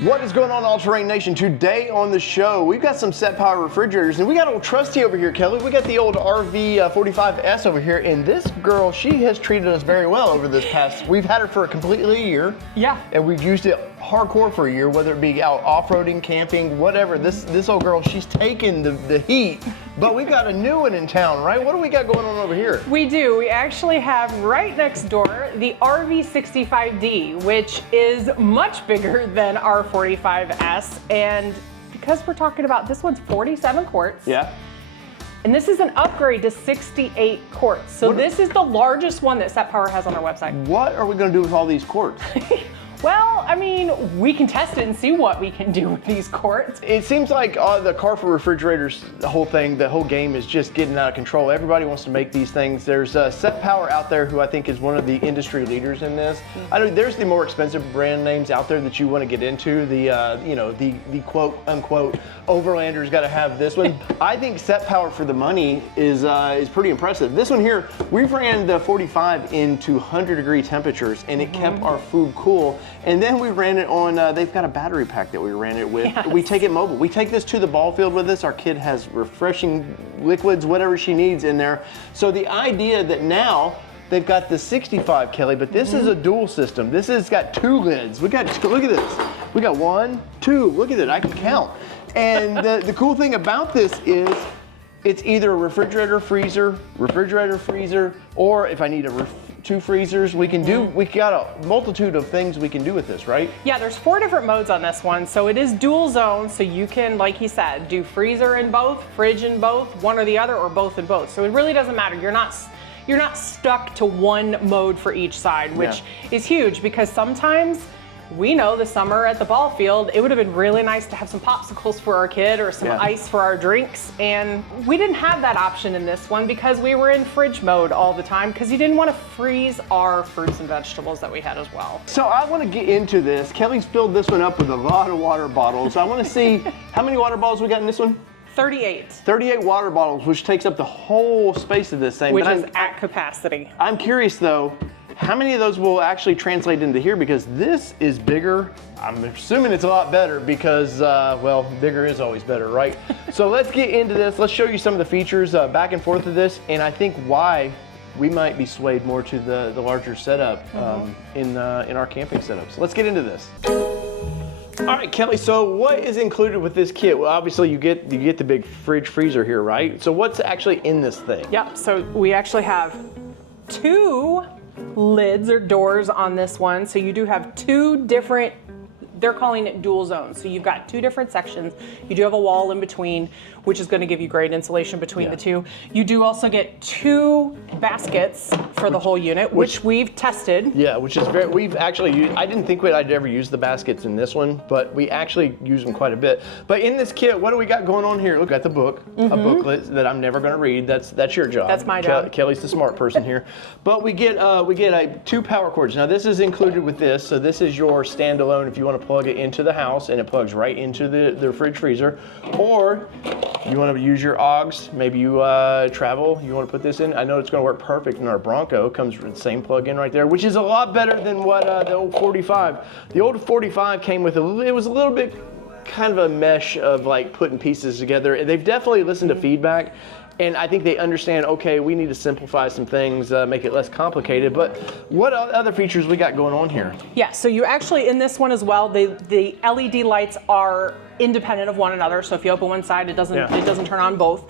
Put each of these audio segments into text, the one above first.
What is going on, All Terrain Nation? Today on the show, we've got some SetPower refrigerators, and we got old Trusty over here, Kelly. We got the old RV45S over here, and this girl, she has treated us very well over this past, we've had her for completely a year. Yeah. And we've used it hardcore for a year, whether it be out off-roading, camping, whatever. This old girl, she's taken the heat, but we got a new one in town, right? What do we got going on over here? We do. We actually have right next door the RV65D, which is much bigger than our 45S, and because we're talking about this one's 47 quarts. Yeah. And this is an upgrade to 68 quarts. So this is the largest one that SetPower has on our website. What are we gonna do with all these quarts? Well, I mean, we can test it and see what we can do with these quarts. It seems like the car for refrigerators, the whole game is just getting out of control. Everybody wants to make these things. There's SetPower out there who I think is one of the industry leaders in this. I know there's the more expensive brand names out there that you want to get into. The quote unquote Overlander's got to have this one. I think SetPower for the money is pretty impressive. This one here, we've ran the 45 into 100-degree temperatures, and it kept our food cool. And then we ran it on, they've got a battery pack that we ran it with. Yes. We take it mobile. We take this to the ball field with us. Our kid has refreshing liquids, whatever she needs in there. So the idea that now they've got the 65, Kelly, but this is a dual system. This has got two lids. Look at this. We got 1, 2, look at it, I can count. And the cool thing about this is it's either a refrigerator, freezer, or if I need two freezers, we got a multitude of things we can do with this, right? Yeah, there's 4 different modes on this one. So it is dual zone, so you can, like he said, do freezer in both, fridge in both, one or the other, or both in both. So it really doesn't matter. You're not stuck to one mode for each side, which is huge, because sometimes we know the summer at the ball field, it would have been really nice to have some popsicles for our kid or some ice for our drinks. And we didn't have that option in this one because we were in fridge mode all the time because you didn't want to freeze our fruits and vegetables that we had as well. So I want to get into this. Kelly's filled this one up with a lot of water bottles. I want to see how many water bottles we got in this one? 38. 38 water bottles, which takes up the whole space of this thing. Which is at capacity. I'm curious though, how many of those will actually translate into here? Because this is bigger. I'm assuming it's a lot better because, well, bigger is always better, right? So let's get into this. Let's show you some of the features back and forth of this, and I think why we might be swayed more to the larger setup in our camping setups. Let's get into this. All right, Kelly, so what is included with this kit? Well, obviously you get the big fridge freezer here, right? So what's actually in this thing? Yep, so we actually have 2 lids or doors on this one. So you do have 2 different, they're calling it dual zones. So you've got 2 different sections. You do have a wall in between, which is going to give you great insulation between the 2. You do also get 2 baskets for the whole unit, which we've tested. Yeah, which is we've actually used, I didn't think I'd ever use the baskets in this one, but we actually use them quite a bit. But in this kit, what do we got going on here? Look at the book, a booklet that I'm never going to read. That's your job. That's my job. Kelly's the smart person here. But we get 2 power cords. Now this is included with this, so this is your standalone if you want to plug it into the house, and it plugs right into the fridge freezer. Or you want to use your AUX, maybe you travel, you want to put this in. I know it's going to work perfect in our Bronco. It comes with the same plug-in right there, which is a lot better than what the old 45. The old 45 came with it was a little bit kind of a mesh of like putting pieces together. They've definitely listened to feedback, and I think they understand, okay, we need to simplify some things, make it less complicated. But what other features we got going on here? Yeah, so you actually, in this one as well, the LED lights are independent of one another. So if you open one side, it doesn't turn on both.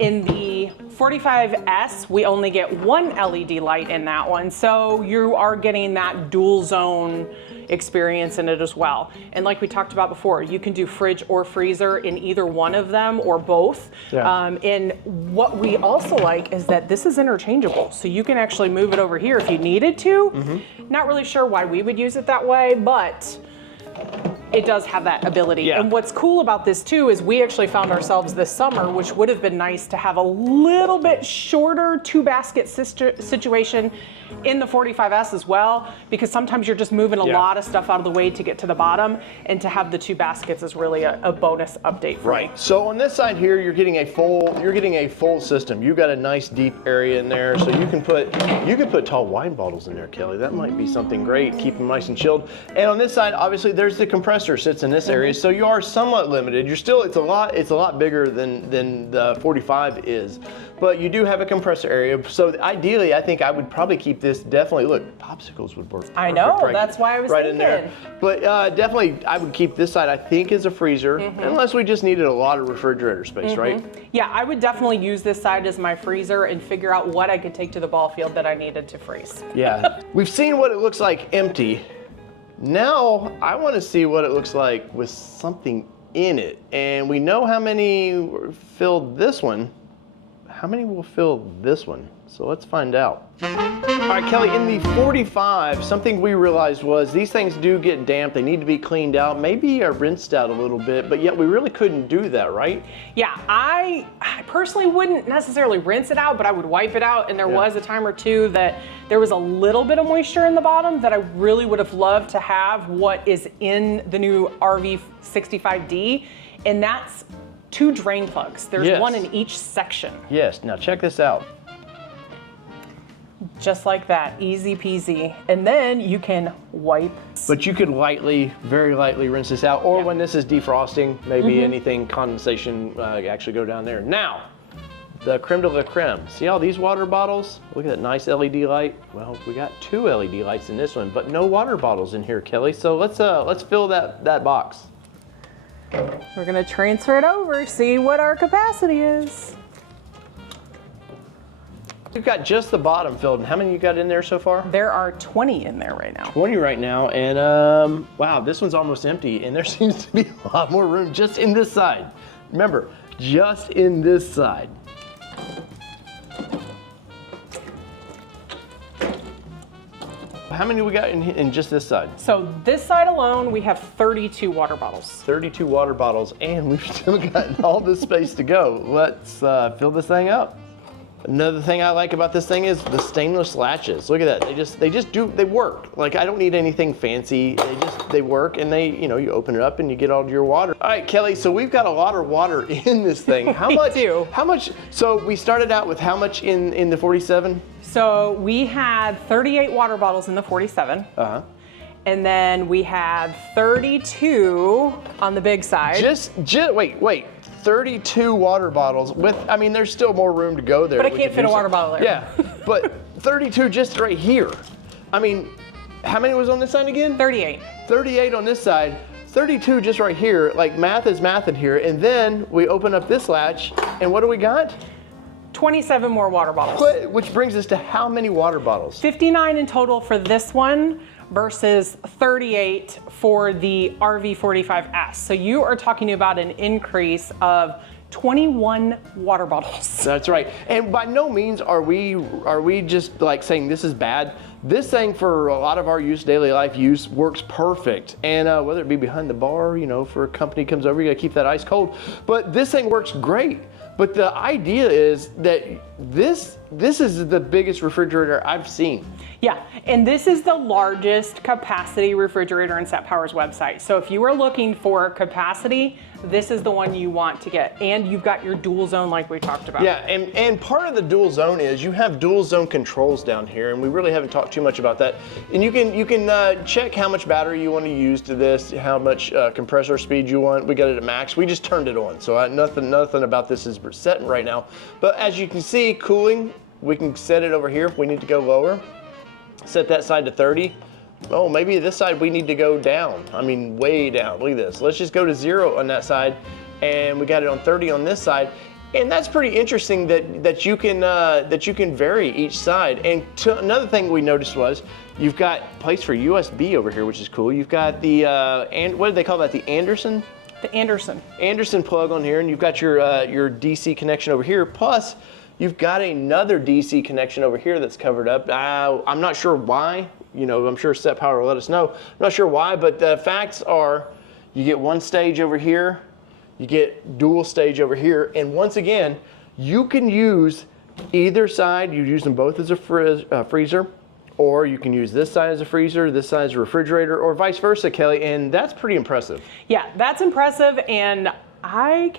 In the 45S, we only get 1 LED light in that one. So you are getting that dual zone experience in it as well. And like we talked about before, you can do fridge or freezer in either one of them or both. Yeah. And what we also like is that this is interchangeable. So you can actually move it over here if you needed to. Not really sure why we would use it that way, but it does have that ability. Yeah. And what's cool about this too is we actually found ourselves this summer, which would have been nice to have a little bit shorter 2 basket situation in the 45S as well, because sometimes you're just moving a lot of stuff out of the way to get to the bottom, and to have the 2 baskets is really a bonus update for you. So on this side here, you're getting a full system. You've got a nice deep area in there, so you can put tall wine bottles in there, Kelly. That might be something great. Keep them nice and chilled. And on this side, obviously, there's the compressor compressor sits in this area, so you are somewhat limited. You're still, it's a lot bigger than the 45 is, but you do have a compressor area. So ideally, I think I would probably keep this, definitely, look, popsicles would work. I know, right, that's why I was right thinking. in there. But definitely, I would keep this side, I think, as a freezer, unless we just needed a lot of refrigerator space, right? Yeah, I would definitely use this side as my freezer and figure out what I could take to the ball field that I needed to freeze. Yeah, we've seen what it looks like empty. Now, I want to see what it looks like with something in it. And we know how many filled this one. How many will fill this one? So let's find out. All right, Kelly, in the 45, something we realized was these things do get damp. They need to be cleaned out, maybe rinsed out a little bit, but yet we really couldn't do that, right? Yeah, I personally wouldn't necessarily rinse it out, but I would wipe it out. And there was a time or two that there was a little bit of moisture in the bottom that I really would have loved to have what is in the new RV65D, and that's 2 drain plugs. There's one in each section. Yes, now check this out. Just like that, easy peasy. And then you can wipe. But you could lightly, very lightly rinse this out, or when this is defrosting, maybe anything condensation actually go down there. Now, the creme de la creme. See all these water bottles? Look at that nice LED light. Well, we got 2 LED lights in this one, but no water bottles in here, Kelly. So let's fill that box. We're gonna transfer it over, see what our capacity is. We've got just the bottom filled. And how many you got in there so far? There are 20 in there right now. 20 right now, and wow, this one's almost empty, and there seems to be a lot more room just in this side. Remember, just in this side. How many we got in just this side? So this side alone, we have 32 water bottles. 32 water bottles, and we've still got all this space to go. Let's fill this thing up. Another thing I like about this thing is the stainless latches. Look at that. They work. Like, I don't need anything fancy. They work, and you open it up and you get all your water. All right, Kelly, so we've got a lot of water in this thing. How much? So we started out with how much in the 47? So we had 38 water bottles in the 47. And then we had 32 on the big side. Wait. 32 water bottles there's still more room to go there. But I can't fit a water bottle there. Yeah, but 32 just right here. I mean, how many was on this side again? 38. 38 on this side, 32 just right here. Like, math is math in here. And then we open up this latch, and what do we got? 27 more water bottles. Which brings us to how many water bottles? 59 in total for this one versus 38 for the RV45S. So you are talking about an increase of 21 water bottles. That's right. And by no means are we just like saying this is bad. This thing, for a lot of our daily life use, works perfect. And whether it be behind the bar, for a company comes over, you gotta keep that ice cold. But this thing works great. But the idea is that this is the biggest refrigerator I've seen. Yeah, and this is the largest capacity refrigerator on SetPower's website. So if you are looking for capacity, this is the one you want to get. And you've got your dual zone like we talked about. Yeah, and part of the dual zone is you have dual zone controls down here, and we really haven't talked too much about that. And you can check how much battery you want to use to this, how much compressor speed you want. We got it at max. We just turned it on, so nothing about this is set right now. But as you can see, cooling, we can set it over here if we need to go lower. Set that side to 30. Oh, maybe this side we need to go down. I mean, way down. Look at this. Let's just go to 0 on that side, and we got it on 30 on this side. And that's pretty interesting that you can vary each side. And another thing we noticed was you've got place for USB over here, which is cool. You've got the and what do they call that? The Anderson? The Anderson plug on here, and you've got your DC connection over here. Plus, you've got another DC connection over here that's covered up. I'm not sure why. I'm sure SetPower will let us know. I'm not sure why, but the facts are you get one stage over here, you get dual stage over here, and once again, you can use either side. You use them both as a freezer, or you can use this side as a freezer, this side as a refrigerator, or vice versa, Kelly, and that's pretty impressive. Yeah, that's impressive, and I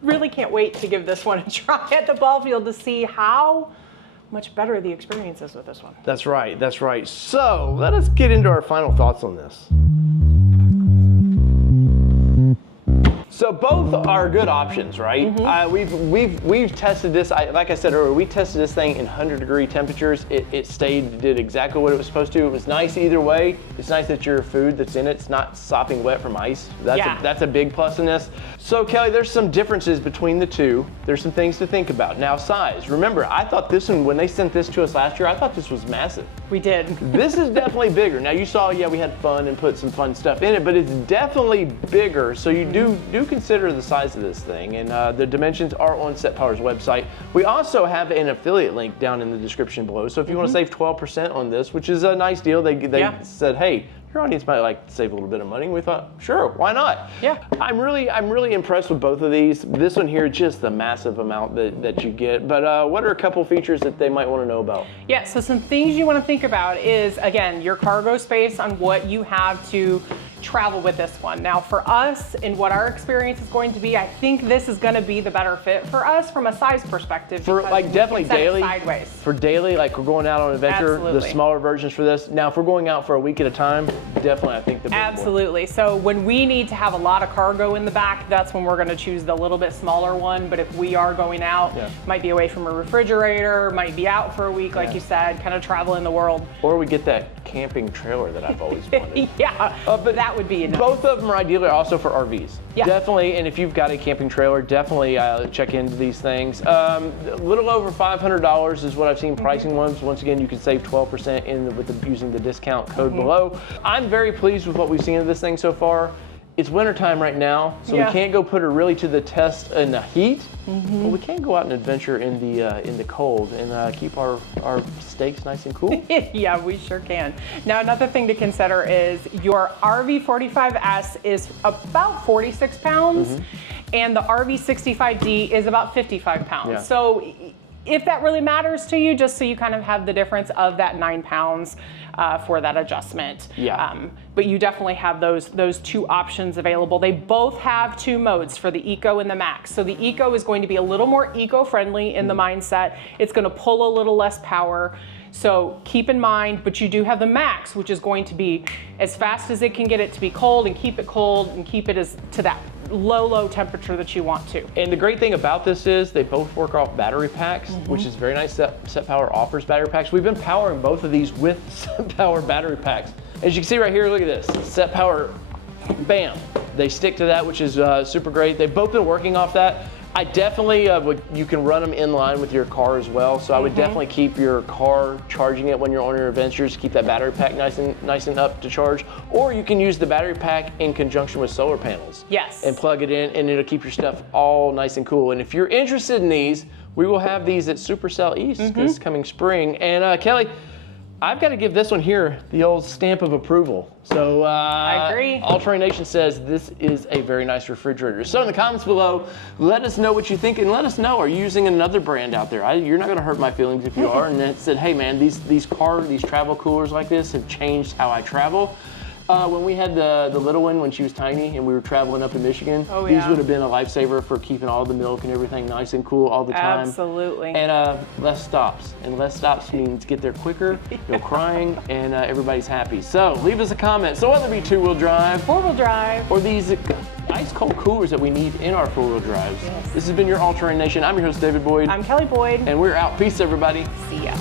really can't wait to give this one a try at the ball field to see how much better the experience is with this one. That's right. So let us get into our final thoughts on this. So both are good options, right? We've tested this. Like I said earlier, we tested this thing in 100-degree temperatures. It did exactly what it was supposed to. It was nice either way. It's nice that your food that's in it's not sopping wet from ice. That's a big plus in this. So Kelly, there's some differences between the two. There's some things to think about. Now, size. Remember, I thought this one, when they sent this to us last year, I thought this was massive. We did. This is definitely bigger. Now you saw, we had fun and put some fun stuff in it, but it's definitely bigger. So you do consider the size of this thing, and the dimensions are on SetPower's website. We also have an affiliate link down in the description below. So if you want to save 12% on this, which is a nice deal, they said, hey, your audience might like to save a little bit of money. We thought, sure, why not? Yeah. I'm really impressed with both of these. This one here, just the massive amount that you get. But what are a couple features that they might want to know about? Yeah, so some things you want to think about is, again, your cargo space on what you have to travel with this one. Now for us, and what our experience is going to be, I think this is going to be the better fit for us from a size perspective. For like definitely daily, sideways. For daily, like we're going out on an adventure, Absolutely. The smaller versions for this. Now if we're going out for a week at a time, definitely I think the big Absolutely. one. So when we need to have a lot of cargo in the back, that's when we're going to choose the little bit smaller one. But if we are going out, might be away from a refrigerator, might be out for a week, like you said, kind of traveling the world. Or we get that camping trailer that I've always wanted. But that would be enough. Both of them are ideally also for RVs. Yeah. Definitely, and if you've got a camping trailer, definitely check into these things. A little over $500 is what I've seen pricing ones. Once again, you can save 12% using the discount code below. I'm very pleased with what we've seen of this thing so far. It's wintertime right now, so we can't go put her really to the test in the heat, but we can go out and adventure in the cold and keep our steaks nice and cool. Yeah, we sure can. Now, another thing to consider is your RV45S is about 46 pounds, and the RV65D is about 55 pounds. Yeah. So if that really matters to you, just so you kind of have the difference of that 9 pounds for that adjustment. Yeah. But you definitely have those two options available. They both have 2 modes for the Eco and the Max. So the Eco is going to be a little more eco-friendly in the mindset. It's going to pull a little less power. So keep in mind, but you do have the Max, which is going to be as fast as it can get it to be cold and keep it cold and keep it to that low temperature that you want to. And the great thing about this is they both work off battery packs, which is very nice. SetPower offers battery packs. We've been powering both of these with SetPower battery packs. As you can see right here, look at this. SetPower, bam. They stick to that, which is super great. They've both been working off that. I definitely, you can run them in line with your car as well. So I would definitely keep your car charging it when you're on your adventures, keep that battery pack nice and up to charge. Or you can use the battery pack in conjunction with solar panels. Yes. And plug it in, and it'll keep your stuff all nice and cool. And if you're interested in these, we will have these at Supercell East this coming spring. And Kelly, I've got to give this one here the old stamp of approval. So I agree. All Terrain Nation says this is a very nice refrigerator. So in the comments below, let us know what you think, and let us know, are you using another brand out there? You're not going to hurt my feelings if you are. And it said, hey man, these travel coolers like this have changed how I travel. When we had the little one when she was tiny and we were traveling up in Michigan, these would have been a lifesaver for keeping all the milk and everything nice and cool all the time. Absolutely. And less stops. And less stops means get there quicker, no crying, and everybody's happy. So leave us a comment. So whether it be 2-wheel drive, 4-wheel drive, or these ice cold coolers that we need in our 4-wheel drives. This has been your All Terrain Nation. I'm your host, David Boyd. I'm Kelly Boyd. And we're out. Peace, everybody. See ya.